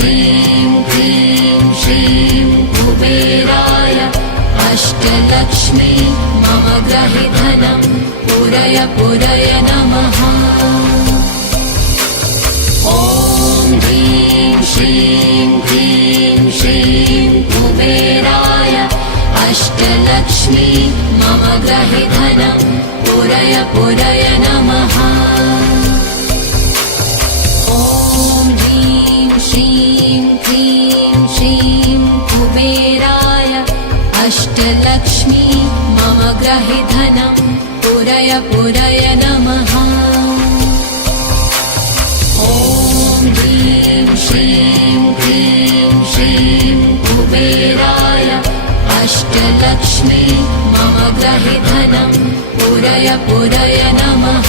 श्रीं क्लीं श्रीं कुबेराय अष्टलक्ष्मी मम गृहे धनं पूरय पूरय नमः। ॐ ह्रीं श्रीं क्लीं श्रीं कुबेराय अष्टलक्ष्मी मम गृहे धनं पूरय पूरय नमः। ॐ ह्रीं श्रीं क्लीं श्रीं कुबेराय अष्टलक्ष्मी मम गृहे धनं पूरय पूरय नमः। ॐ ह्रीं श्रीं क्लीं श्रीं कुबेराय अष्टलक्ष्मी मम गृहे धनं पूरय पूरय नमः।